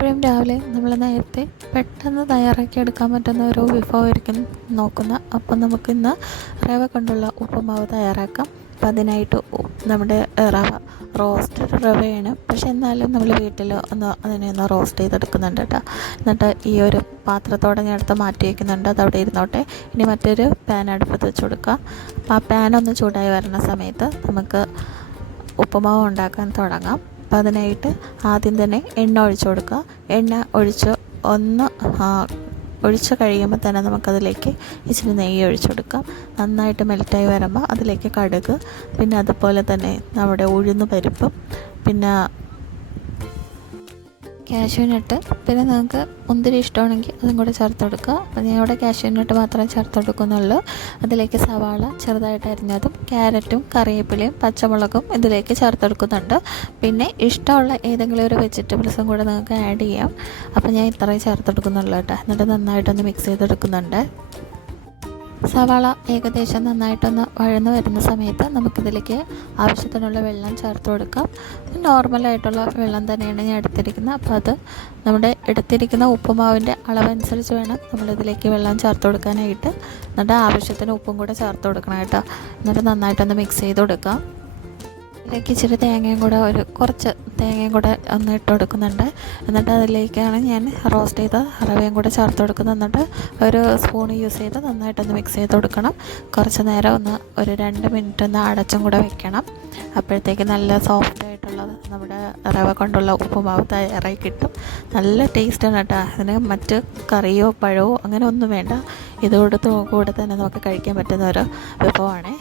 എപ്പോഴും രാവിലെ നമ്മൾ നേരത്തെ പെട്ടെന്ന് തയ്യാറാക്കി എടുക്കാൻ പറ്റുന്ന ഒരു വിഭവമായിരിക്കും നോക്കുന്ന. അപ്പം നമുക്കിന്ന് റവ കൊണ്ടുള്ള ഉപ്പുമാവ് തയ്യാറാക്കാം. അപ്പം അതിനായിട്ട് നമ്മുടെ റവ റോസ്റ്റഡ് റവയാണ്, പക്ഷെ എന്നാലും നമ്മൾ വീട്ടിൽ അതിനെ റോസ്റ്റ് ചെയ്തെടുക്കുന്നുണ്ട് കേട്ടോ. എന്നിട്ട് ഈ ഒരു പാത്രത്തോടെ ഞാൻ എടുത്ത് മാറ്റി വയ്ക്കുന്നുണ്ട്, അതവിടെ ഇരുന്നോട്ടെ. ഇനി മറ്റൊരു പാൻ അടുപ്പത്ത് വെച്ച് കൊടുക്കുക. അപ്പോൾ ആ പാൻ ഒന്ന് ചൂടായി വരുന്ന സമയത്ത് നമുക്ക് ഉപ്പുമാവ് ഉണ്ടാക്കാൻ തുടങ്ങാം. അപ്പം അതിനായിട്ട് ആദ്യം തന്നെ എണ്ണ ഒഴിച്ചു കൊടുക്കുക. എണ്ണ ഒഴിച്ച് കഴിയുമ്പോൾ തന്നെ നമുക്കതിലേക്ക് ഇച്ചിരി നെയ്യ് ഒഴിച്ചു കൊടുക്കാം. നന്നായിട്ട് മെൽറ്റായി വരുമ്പോൾ അതിലേക്ക് കടുക്, പിന്നെ അതുപോലെ തന്നെ നമ്മുടെ ഉഴുന്ന് പരിപ്പും, പിന്നെ കാഷ്യൂനട്ട്, പിന്നെ നിങ്ങൾക്ക് മുന്തിരി ഇഷ്ടമാണെങ്കിൽ അതും കൂടെ ചേർത്ത് കൊടുക്കുക. അപ്പോൾ ഞാൻ ഇവിടെ കാഷ്യൂനട്ട് മാത്രമേ ചേർത്ത് കൊടുക്കുന്നുള്ളൂ. അതിലേക്ക് സവാള ചെറുതായിട്ട് അരിഞ്ഞതും ക്യാരറ്റും കറിവേപ്പിലയും പച്ചമുളകും ഇതിലേക്ക് ചേർത്തെടുക്കുന്നുണ്ട്. പിന്നെ ഇഷ്ടമുള്ള ഏതെങ്കിലും ഒരു വെജിറ്റബിൾസും കൂടെ നിങ്ങൾക്ക് ആഡ് ചെയ്യാം. അപ്പോൾ ഞാൻ ഇത്രയും ചേർത്തെടുക്കുന്നുള്ളൂ കേട്ടോ. എന്നിട്ട് നന്നായിട്ടൊന്ന് മിക്സ് ചെയ്തെടുക്കുന്നുണ്ട്. സവാള ഏകദേശം നന്നായിട്ടൊന്ന് വഴന്ന് വരുന്ന സമയത്ത് നമുക്കിതിലേക്ക് ആവശ്യത്തിനുള്ള വെള്ളം ചേർത്ത് കൊടുക്കാം. നോർമലായിട്ടുള്ള വെള്ളം തന്നെയാണ് ഞാൻ എടുത്തിരിക്കുന്നത്. അപ്പോൾ അത് നമ്മുടെ എടുത്തിരിക്കുന്ന ഉപ്പുമാവിൻ്റെ അളവനുസരിച്ച് വേണം നമ്മളിതിലേക്ക് വെള്ളം ചേർത്ത് കൊടുക്കാനായിട്ട്. എന്നിട്ട് ആവശ്യത്തിന് ഉപ്പും കൂടെ ചേർത്ത് കൊടുക്കണം കേട്ടോ. എന്നിട്ട് നന്നായിട്ടൊന്ന് മിക്സ് ചെയ്ത് കൊടുക്കാം. അതിലേക്ക് ഇച്ചിരി കുറച്ച് തേങ്ങയും കൂടെ ഒന്ന് ഇട്ട് കൊടുക്കുന്നുണ്ട്. എന്നിട്ട് അതിലേക്കാണ് ഞാൻ റോസ്റ്റ് ചെയ്ത റവയും കൂടെ ചേർത്ത് കൊടുക്കുന്നത്. എന്നിട്ട് ഒരു സ്പൂൺ യൂസ് ചെയ്ത് നന്നായിട്ടൊന്ന് മിക്സ് ചെയ്ത് കൊടുക്കണം. കുറച്ച് നേരം ഒരു 2 മിനിറ്റ് അടച്ചും കൂടെ വെക്കണം. അപ്പോഴത്തേക്ക് നല്ല സോഫ്റ്റ് ആയിട്ടുള്ളത് നമ്മുടെ റവ കൊണ്ടുള്ള ഉപ്പുമാവ് തയ്യാറായി കിട്ടും. നല്ല ടേസ്റ്റാണ് കേട്ടോ. അതിന് മറ്റ് കറിയോ പഴമോ അങ്ങനെ ഒന്നും വേണ്ട. ഇതോട് കൂടെ തന്നെ നമുക്ക് കഴിക്കാൻ പറ്റുന്ന ഒരു വിഭവമാണ്.